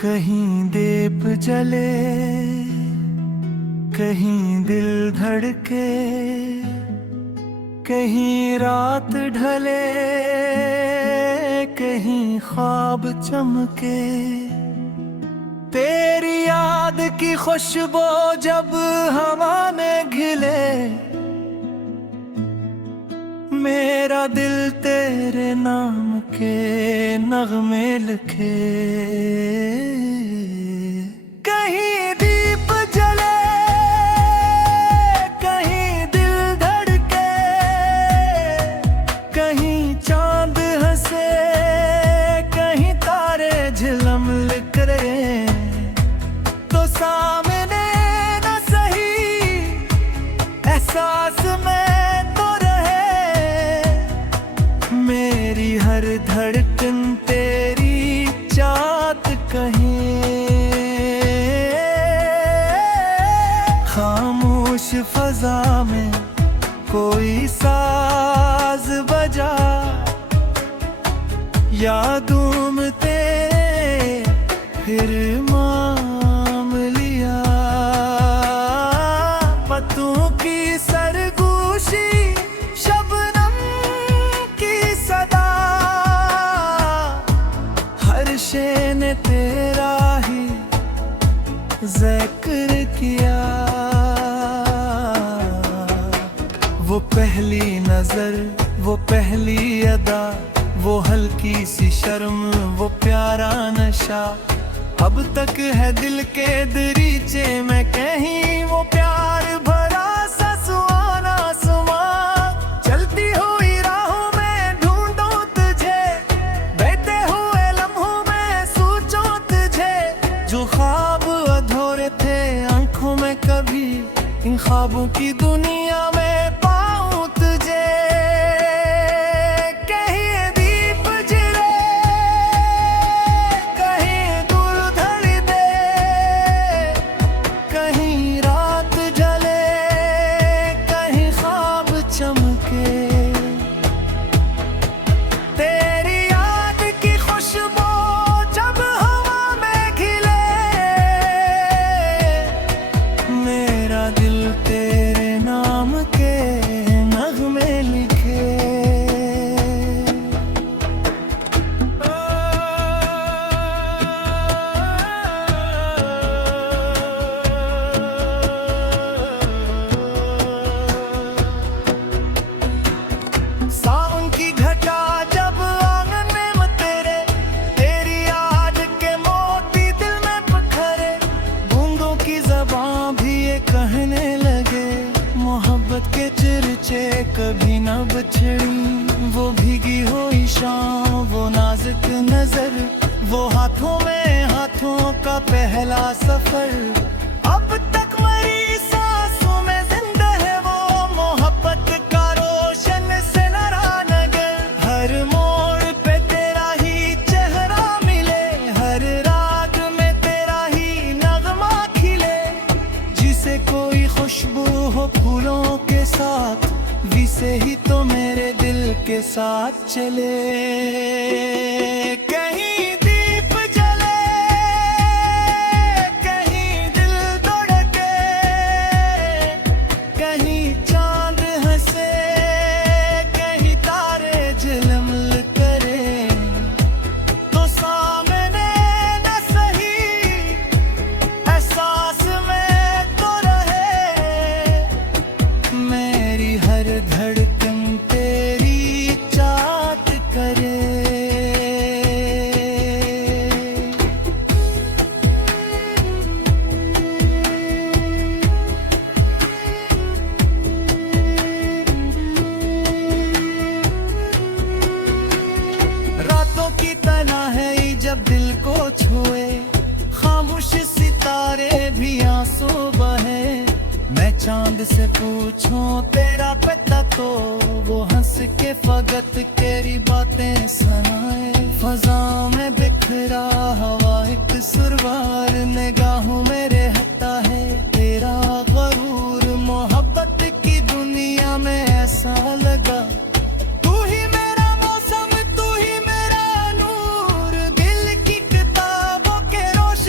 कहीं दीप जले, कहीं दिल धड़के, कहीं रात ढले, कहीं ख्वाब चमके। तेरी याद की खुशबू जब हवा में घिले, मेरा दिल तेरे नाम के नगमे लिखे। कहीं दीप जले, कहीं दिल धड़के, कहीं चांद हंसे, कहीं तारे झिलमिल रहे। तो सामने न सही एहसास में तो रहे, मेरी हर धड़कन तेरी चाहत कहीं। खामोश फजा में कोई साज बजा, यादों में तेरे फिर माम लिया। पत्तों की सरगोशी, शबनम की सदा, हर शे ने तेरा ही जिक्र किया। वो पहली नजर, वो पहली अदा, वो हल्की सी शर्म, वो प्यारा नशा, अब तक है दिल के दरीचे में कहीं। वो प्यार भरा सा सुहाना सुमा, चलती हुई राहों में ढूंढूं तुझे, बहते हुए लम्हों में सोचूं तुझे। जो ख्वाब अधूरे थे आंखों में, कभी इन ख्वाबों की दुनिया में पाऊं तुझे। तेरी याद की खुशबू जब हवा में खिले, मेरा दिल तेरे नाम के नगमे लिखे। सावन की घटा जब आंगन में तेरे, तेरी याद के मोती दिल में पखरे। बूंदों की ज़बां भी ये कहने लगे, मोहब्बत के चर्चे कभी न बिछड़ी। वो भीगी हुई शाम, वो नाजुक नजर, वो हाथों में हाथों का पहला सफर। अब तक मरी सांसों में जिंदा है वो मोहब्बत का रोशन सिनारा नगर। हर मोड़ पे तेरा ही चेहरा मिले, हर राग में तेरा ही नगमा खिले। जिसे कोई खुशबू हो फूलों के साथ, विसे ही तो मेरे दिल के साथ चले। कहीं दीप जले, कहीं दिल धड़के, कहीं चांद हंसे, कहीं तारे झिलमिल करे। तो सामने न सही एहसास में तो रहे, मेरी हर धड़कन तेरी चाहत करे। रातों की तन्हाई जब दिल को छुए, खामोश सितारे भी आंसू बहे। मैं चांद से पूछूं तेरा पता तो वो हंस के फगत तेरी बातें सुनाए। फजा में बिखरा हवा एक सुरवार, निगाहों में रहता है तेरा गरूर। मोहब्बत की दुनिया में ऐसा लगा, तू ही मेरा मौसम, तू ही मेरा नूर। दिल की किताबों के रोशन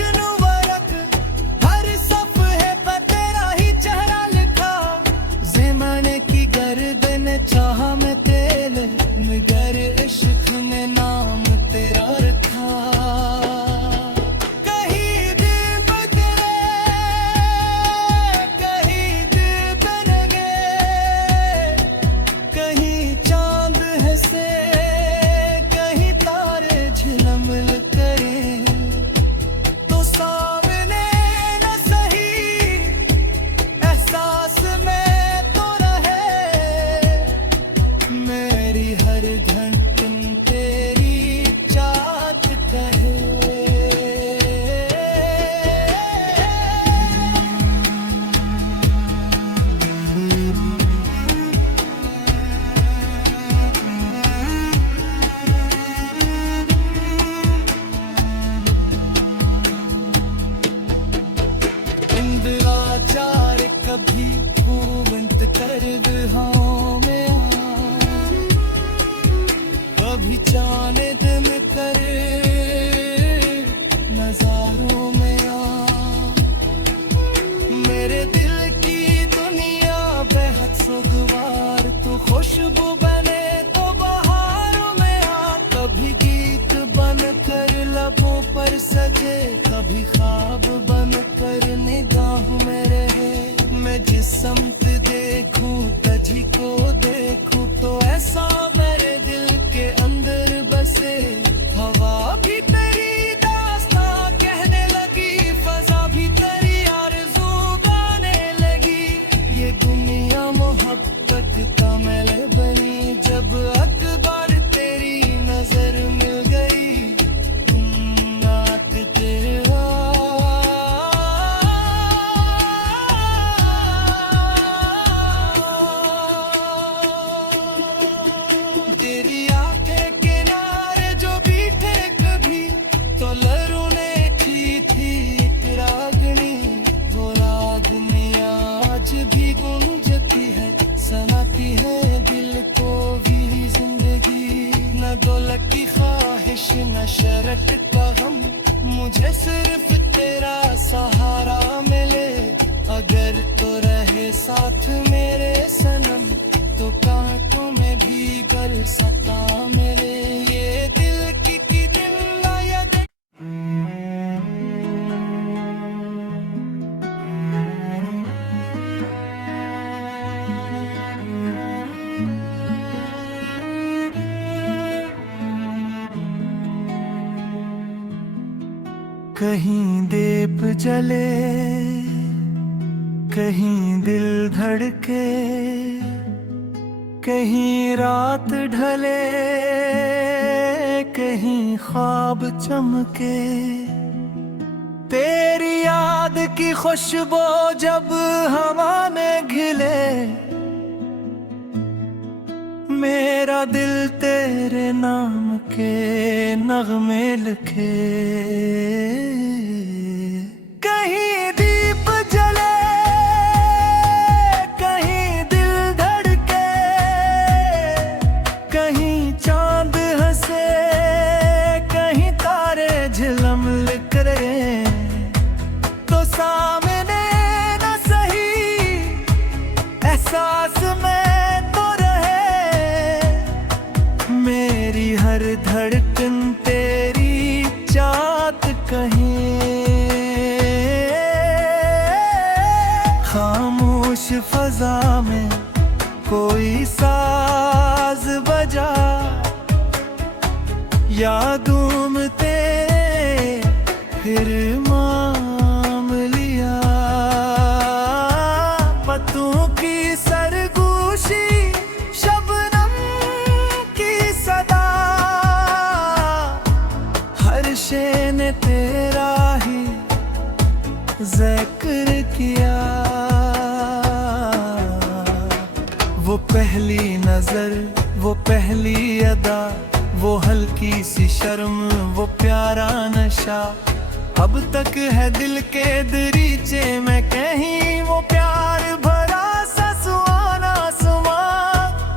पर सजे, कभी ख्वाब बन कर निगाह में रहे। मैं जिस समत देखूं तुझी को देखूं, तो ऐसा मेरे दिल के अंदर बसे। हवा भी तेरी दास्तां कहने लगी, फजा भी तेरी आरज़ू गाने लगी। ये दुनिया मोहब्बत का महल बनी, जब अकबर तेरी नजर मिल गई। नात तेरा तेरी आंखें किनारे जो बीठे कभी, तो लरू ने की थी एक रागनी। वो रागनी आज भी गूंजती है, सनाती है दिल को भी जिंदगी। न दौलत की ख्वाहिश न शरट का गम, मुझे सिर्फ तेरा सहारा मिले। अगर तो रहे साथ मेरे सनम, तो कांटों में भी गल सता मेरे। ये दिल की दिन आयत कहीं दीप जले, कहीं दिल धड़के, कहीं रात ढले, कहीं ख्वाब चमके। तेरी याद की खुशबू जब हवा में घिले, मेरा दिल तेरे नाम के नगमे लिखे। कहीं दीप जले, कहीं दिल धड़के, कहीं चांद हंसे, कहीं तारे झिलमिल रहे। तो सामने न सही एहसास में तो रहे, मेरी हर धड़कन तेरी चाहत कहीं। खामोश फजा में कोई साज बजा, यादों में तेरे फिर माम लिया। पत्तों की सरगोशी, शबनम की सदा, हर शे ने तेरा ही जिक्र किया। वो पहली नजर, वो पहली अदा, वो हल्की सी शर्म, वो प्यारा नशा, अब तक है दिल के दरीचे में कहीं। वो प्यार भरा सा सुहाना सुमा,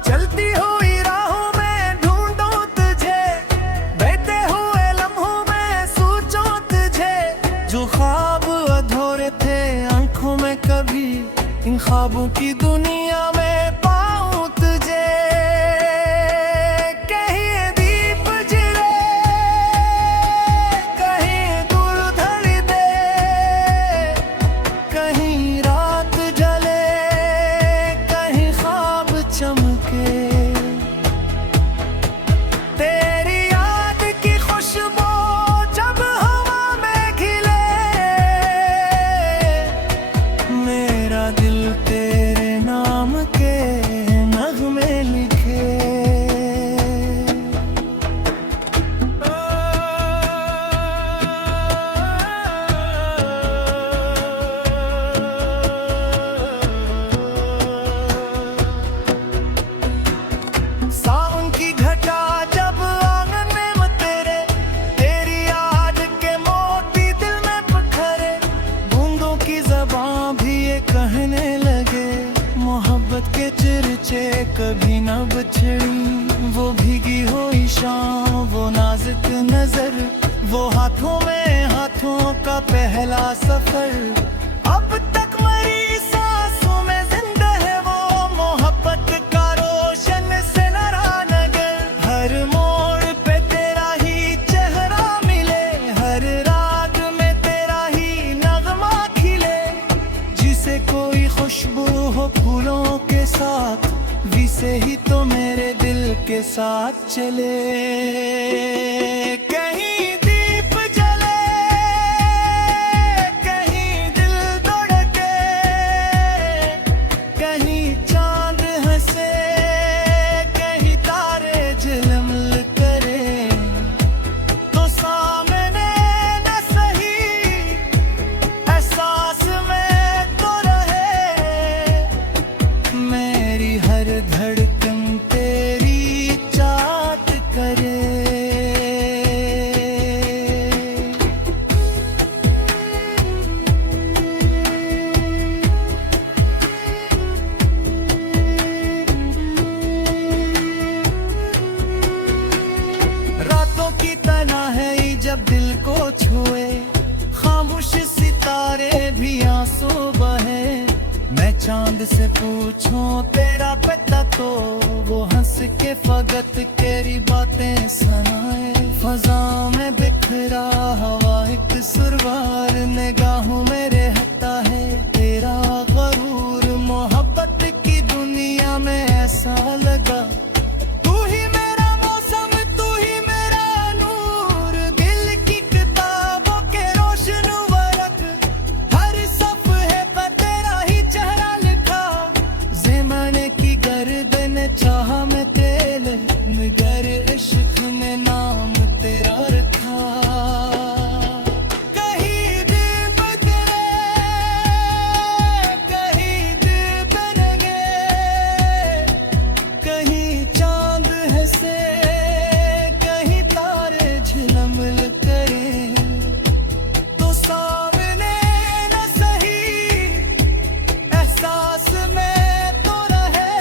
चलती हुई राहों में ढूंढूं तुझे, बहते हुए लम्हों में सोचूं तुझे। जो ख्वाब अधूरे थे आंखों में, कभी इन ख्वाबों की दुनिया में पाऊं तुझे। कहीं दीप जले, कहीं दूर धड़ दे, कहीं रात जले, कहीं ख्वाब चमके। तेरी याद की खुशबू जब हवा में खिले, मेरा दिल तेरे नाम के नगमे लिखे। सावन की घटा जब आंगन में तेरे, तेरी याद के मोती दिल में पखरे। बूंदों की ज़बां भी ये कहने लगे, मोहब्बत के चर्चे कभी न बिछड़ी। वो भीगी हुई शाम, वो नाजुक नजर, वो हाथों में हाथों का पहला सफर। अब तक मरी सांसों में जिंदा है वो मोहब्बत का रोशन सिनारा नगर। हर मोड़ पे तेरा ही चेहरा मिले, हर ऐसे ही तो मेरे दिल के साथ चले। कहीं दीप जले, कहीं दिल धड़के, कहीं चांद हंसे, कहीं तारे झिलमिल करे। तो सामने न सही एहसास में तो रहे, मेरी हर धड़कन तेरी चाहत करे। रातों की तन्हाई जब दिल को छुए, खामोश सितारे भी आंसू बहे। मैं चांद से पूछूं तेरा पता तो वो हंस के फगत तेरी बातें सुनाए। फजा में बिखरा हवा एक सुरवार, निगाहों मेरे हटा है तेरा गरूर। मोहब्बत की दुनिया में ऐसा लगा तू ही मेरा मौसम, तू ही मेरा नूर। दिल की किताबों के रोशन वर्क, हर सफ़े पर तेरा ही चेहरा लिखा। ज़माने की गर्दन चाह में तेल, मगर इश्क ने नाम तेरा रखा। कहीं दीप तेरे, कहीं दीप लगे, कहीं चांद हंसे, कहीं तारे झिलमिल करे। तो सामने न सही एहसास में तो रहे,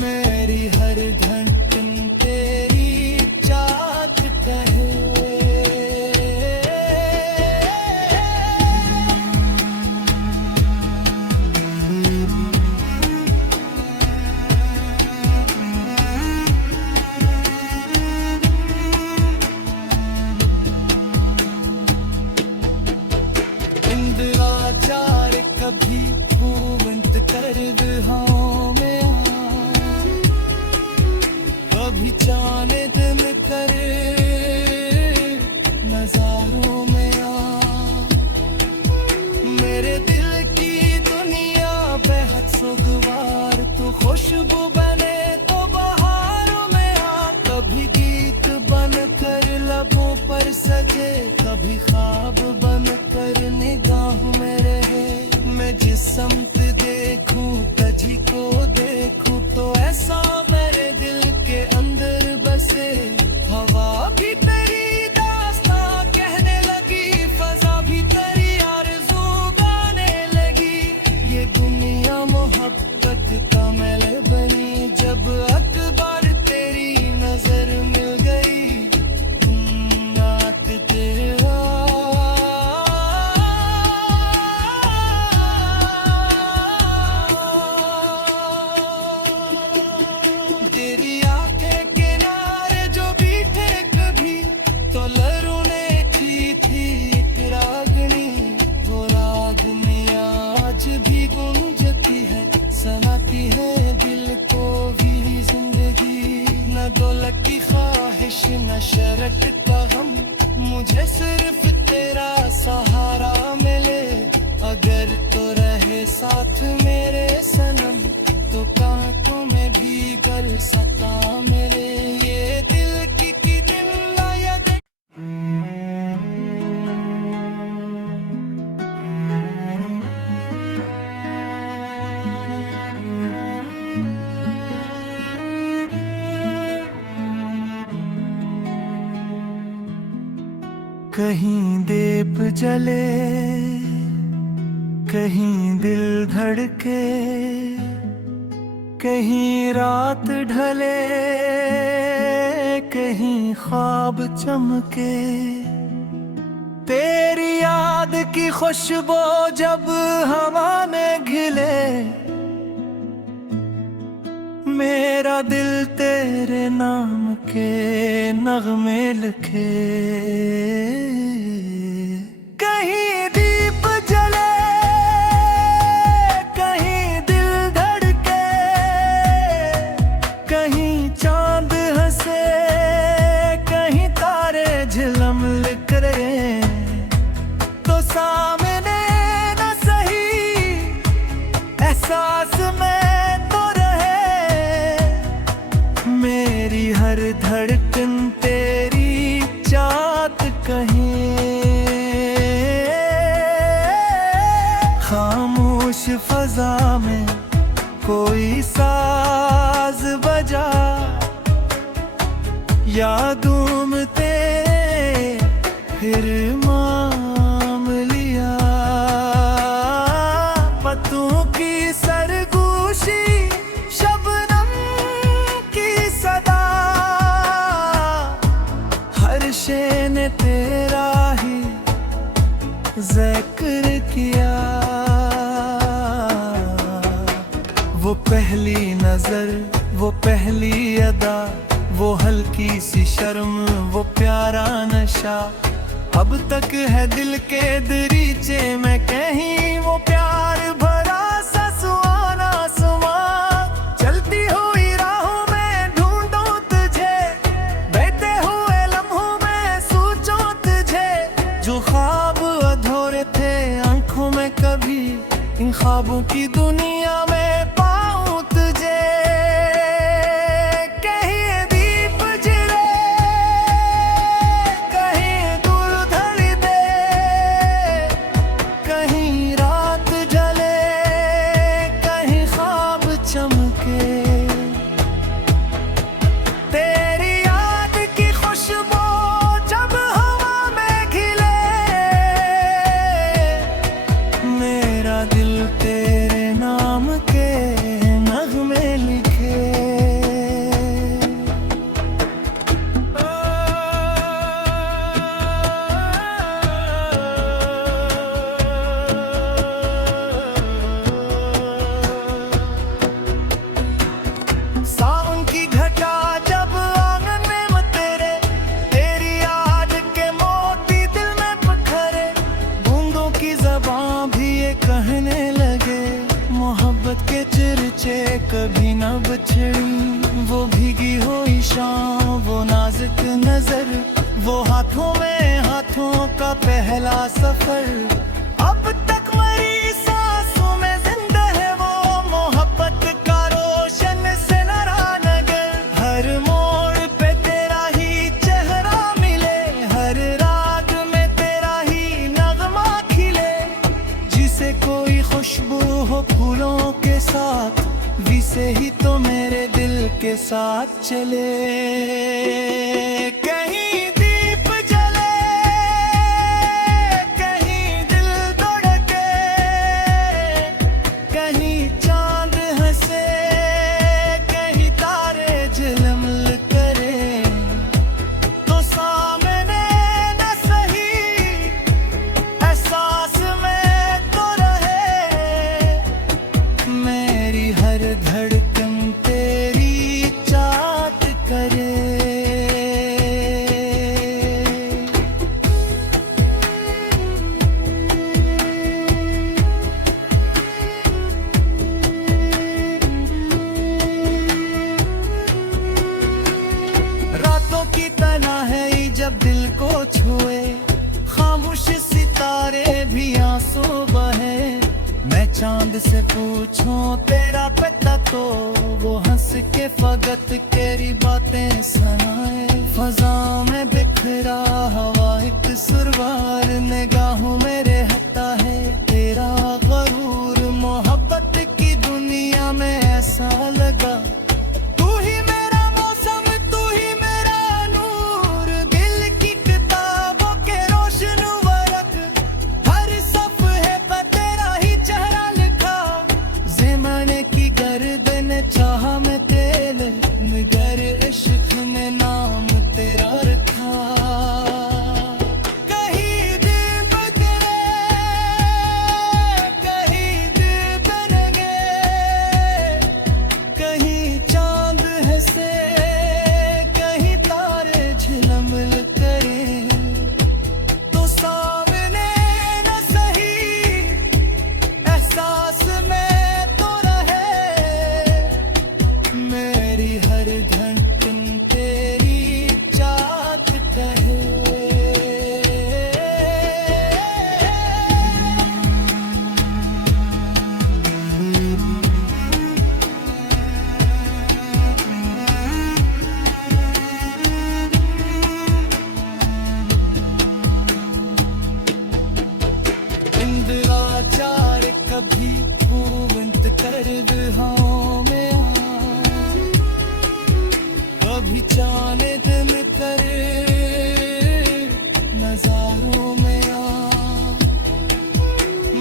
मेरी हर धड़कन तेरी चाहत कहे। इंद्राचार कभी भूवंत कर विहाओं में आ, कभी जाने दिल कर नजारों में आ। मेरे दिल की दुनिया बेहद सुगवार, तू खुशबू बने तो बहारों में आ। कभी गीत बन कर लबों पर सजे, कभी ख्वाब बन कर निगाहों में रहे। मैं जिस समत देखूं तुझी को देखूं, तो ऐसा मेरे दिल के अंदर बसे। हवा भी तेरी दास्तां कहने लगी, फजा भी तेरी आरज़ू गाने लगी। ये दुनिया मोहब्बत का महल बनी, जब अकबर तेरी नजर मिल गई। नात तेरा तेरी आंखें किनारे जो बीठे कभी, तो लरूने की थी एक रागनी। वो रागनी आज भी गूंजती है, सुनाती है दिल को भी जिंदगी। न दौलत की ख्वाहिश न शरत का गम, मुझे सिर्फ तेरा सहारा मिले। अगर तो रहे साथ मेरे सनम, तो कांटों में भी गल सता मेरे। ये दिल की दिल लायक। कहीं दीप जले, कहीं दिल धड़के, कहीं रात ढले, कहीं ख्वाब चमके। तेरी याद की खुशबू जब हवा में घिले, मेरा दिल तेरे नाम के नगमे लिखे। कहीं दीप जले, कहीं दिल धड़के, सामने न सही, एहसास में तो रहे। मेरी हर धड़कन तेरी चाहत कहीं, खामोश फजा में कोई साज बजा, यादों में तेरे फिर माम लिया। पत्तों की सरगोशी, शबनम की सदा, हर शे ने तेरा ही जिक्र किया। वो पहली नजर, वो पहली अदा, वो हल्की सी शर्म, वो प्यारा नशा, अब तक है दिल के दरीचे में कहीं। वो प्यार भरा सा सुहाना सुमा, चलती हुई राहों में ढूंढूं तुझे, बहते हुए लम्हों में सोचूं तुझे। जो ख्वाब अधूरे थे आंखों में, कभी इन ख्वाबों की दुनिया में पाऊं तुझे। तेरी याद की खुशबू जब हवा में खिले, मेरा दिल तेरे नाम के नगमे लिखे। सावन की घटा जब आंगन में तेरे, तेरी याद के मोती दिल में पत्थरे। बूंदों की ज़बां भी ये कहने लगे, मोहब्बत के चर्चे कभी न बिछड़ी। वो भीगी हुई शाम, वो नाजुक नजर, वो हाथों में हाथों का पहला सफर। अब तक मरी सांसों में जिंदा है वो मोहब्बत का रोशन सिनारा नगर। हर मोड़ पे तेरा ही चेहरा मिले, हर राग में तेरा ही नगमा खिले। जिसे कोई खुशबू हो फूलों के साथ, विसे ही तो मेरे दिल के साथ चले। कहीं दीप जले, कहीं दिल धड़के, कहीं चांद हंसे, कहीं तारे झिलमिल करे। तो सामने न सही, एहसास में तो रहे। मेरी हर धड़कन तेरी चाहत करे। रातों की तन्हाई जब दिल को छुए, खामोश सितारे भी आंसू बहे। मैं चांद से पूछूं तेरा पता तो वो हंस के फगत तेरी बातें सुनाए। फजा में बिखरा हवा एक सुरवार, निगाहों में रहता है तेरा गरूर। मोहब्बत की दुनिया में ऐसा लगा, तू ही मेरा मौसम, तू ही मेरा नूर। दिल की किताबों के रोशन वर्क, हर सफ़े पर तेरा ही चेहरा लिखा। ज़माने की गर्दन चाह में तेरे, मगर इश्क ने नाम तेरा रखा। जाने दिल करे नजारों में आ।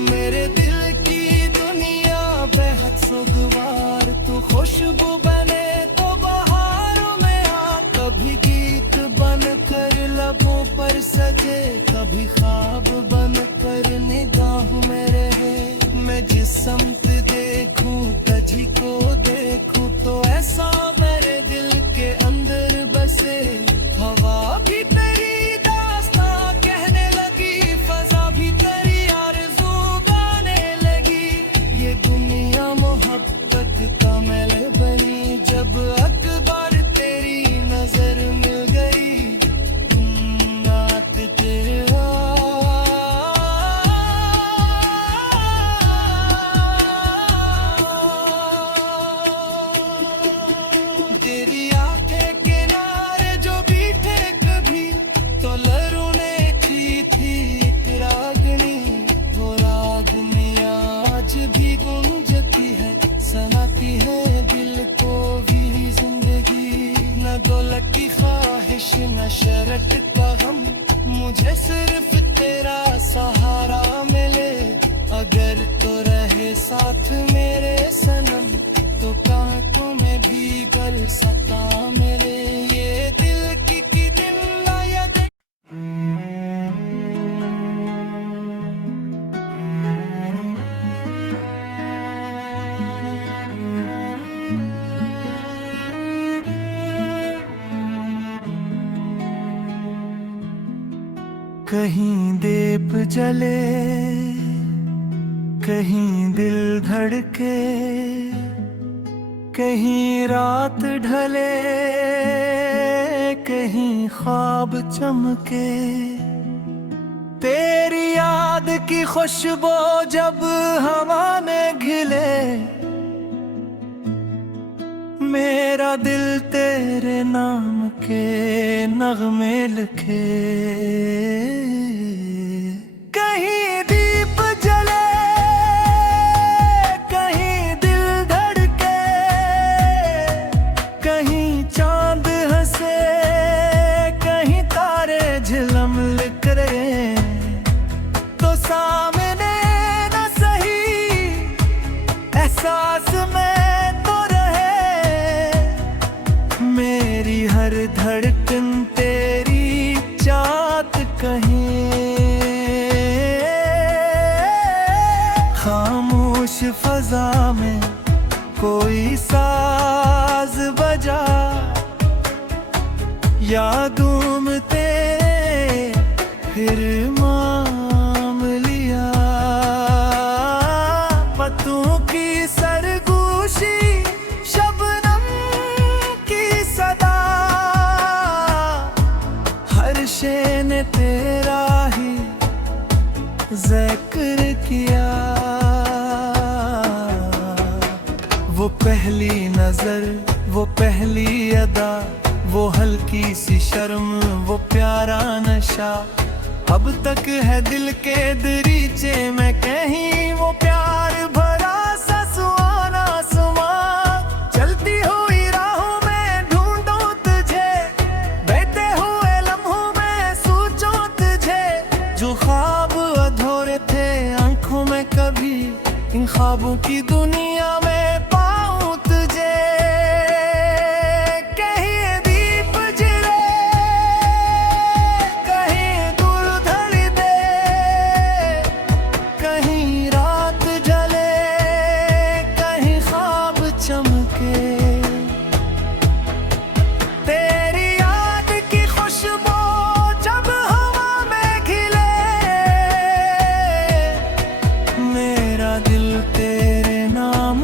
मेरे दिल की दुनिया बेहद सुगवार, तू खुशबू बने तो बहारों में आ। कभी गीत बन कर लबों पर सजे, कभी ख्वाब बन कर निगाहों में रहे। मैं जिस समत देखूं तुझी को देखूं तो ऐसा मेरे दिल के अंदर बसे। हवा भी तेरी दास्तां कहने लगी, फजा भी तेरी आरज़ू गाने लगी। ये दुनिया मोहब्बत का महल बनी, जब अकबर तेरी नजर मिल गई। नात तेरा तेरी आंखें किनारे जो बीठे कभी तो लरूने की थी एक रागनी। वो रागनी आज भी गूंजती है, सनाती है दिल को भी जिंदगी। न दौलत की ख्वाहिश न शरत का गम, मुझे सिर्फ तेरा सहारा मिले। अगर तो रहे साथ मेरे सनम तो कांटों में भी गल सता मेरे। ये दिल की दिन आयत कहीं दीप जले, कहीं दिल धड़के, कहीं रात ढले, कहीं ख्वाब चमके। तेरी याद की खुशबू जब हवा में घिले, मेरा दिल तेरे नाम के नगमे लिखे। कहीं दीप जले, कहीं दिल धड़के, कहीं चांद हंसे, कहीं तारे झिलमिल रहे। तो सामने न सही एहसास में तो रहे, मेरी हर धड़कन तेरी चाहत कहीं। खामोश फजा में कोई साज बजा, यादों में तेरे फिर माम लिया। पत्तों की सरगोशी, शबनम की सदा, हर शे ने तेरा ही जिक्र किया। वो पहली नजर, वो पहली अदा, वो हल्की सी शर्म, वो प्यारा नशा, अब तक है दिल के दरीचे में कहीं। वो प्यार भरा सा सुहाना समा, चलती हुई राहों में ढूंढूं तुझे, बहते हुए लम्हों में सोचूं तुझे। जो ख्वाब अधूरे थे आंखों में, कभी इन ख्वाबों की दुनिया में पाऊं तुझे। कहीं दीप जले, कहीं दूर धड़ दे, कहीं रात जले, कहीं ख्वाब चमके। तेरी याद की खुशबू जब हवा में खिले, मेरा दिल तेरे नाम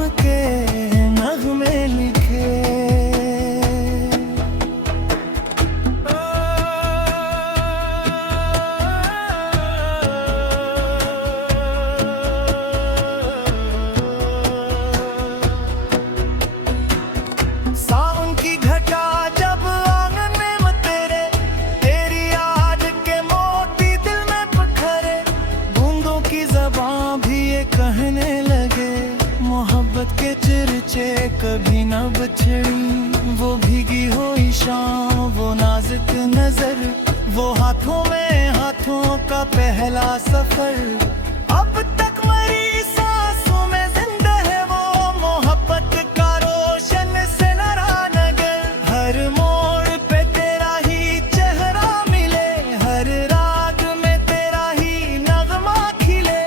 कभी न बिछड़ी, वो भीगी हुई शाम, वो नाजुक नजर, वो हाथों में हाथों का पहला सफर। अब तक मरी सांसों में जिंदा है वो मोहब्बत का रोशन सिनारा नगर। हर मोड़ पे तेरा ही चेहरा मिले, हर राग में तेरा ही नगमा खिले।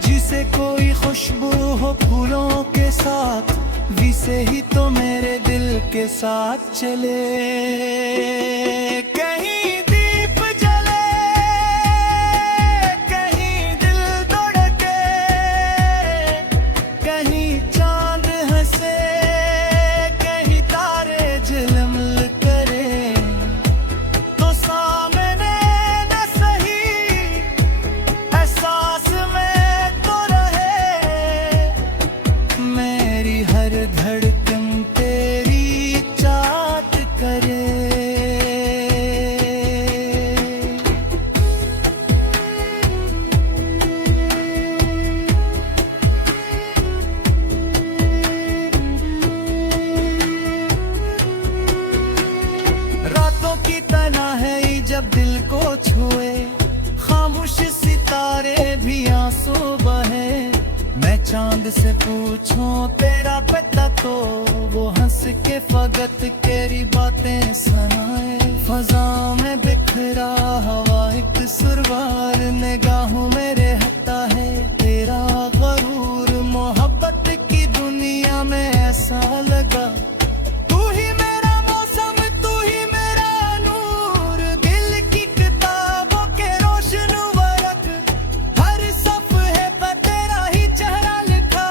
जिसे कोई खुशबू हो फूलों के साथ, वैसे ही तो मेरे दिल के साथ चले। कहीं दीप जले, कहीं दिल धड़के, कहीं चांद हंसे, कहीं तारे झिलमिल करे। तो सामने न सही, एहसास में तो रहे। मेरी हर धड़कन तेरी चाहत करे। रातों की तन्हाई जब दिल को छुए, खामोश सितारे भी आंसू बहे। मैं चांद से पूछूं तेरा पता तो वो हंस के फगत तेरी बातें सुनाए। फजाओं में बिखरा हवा एक सुरवार, निगाहों में रहता है तेरा गरूर। मोहब्बत की दुनिया में ऐसा लगा, तू ही मेरा मौसम, तू ही मेरा नूर। दिल की किताबों के रोशन वर्क, हर सफ़े पर तेरा ही चेहरा लिखा।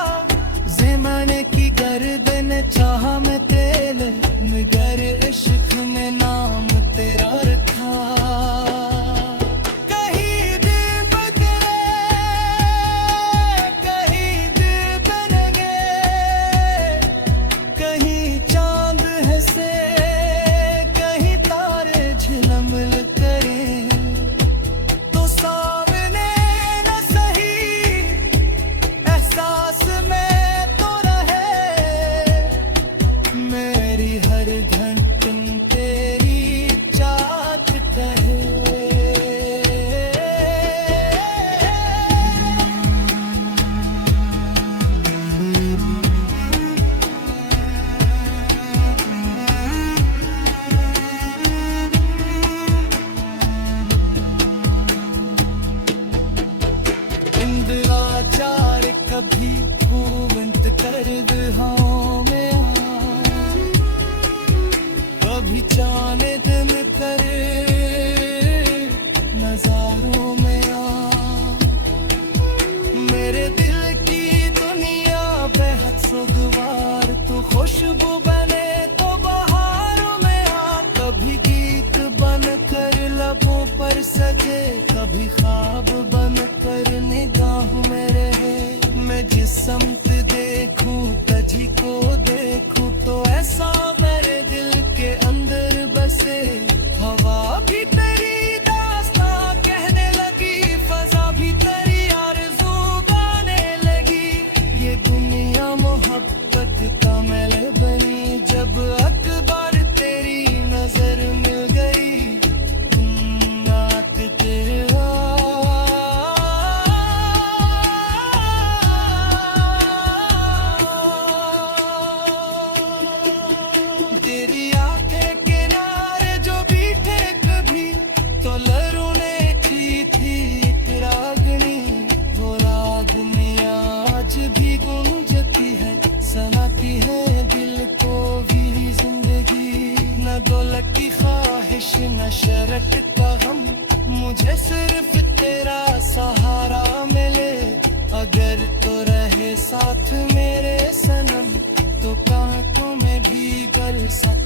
ज़माने की गर्दन चाह में तेल, मगर इश्क ने नाम तेरा रखा। कहीं दिल बदले, कहीं दिल बन गए, कहीं चांद हंसे, कहीं तारे झिलमिल करे। तो सामने न सही, एहसास में तो रहे। मेरी हर धड़कन तेरी चाहत कहे। इंदिराचार कभी कूवंत कर दुहाओं में आ, कभी चाने दिन करे नजारों में आ। मेरे दिल की दुनिया बेहद सुगवार, तू खुशबू बने तो बहारों में आ। कभी गीत बन कर लबों पर सजे, कभी ख्वाब बन कर निगाहों में रहे। मैं जिस समत देखूं तुझी को देखूं, तो ऐसा मेरे दिल के अंदर बसे। हवा भी तेरी दास्तां कहने लगी, फजा भी तेरी आरज़ू गाने लगी। ये दुनिया मोहब्बत का महल बनी, जब अकबर तेरी नजर मिल गई। नात तेरा तेरी आंखें किनारे जो बीठे कभी, तो लरू ने की थी एक रागनी। वो रागनी आज भी गूंजती है, सुनाती है दिल को भी जिंदगी। न दौलत की ख्वाहिश न शरत का गम, मुझे सिर्फ तेरा सहारा मिले। अगर तो रहे साथ मेरे सनम, तो कांटों में भी बरसात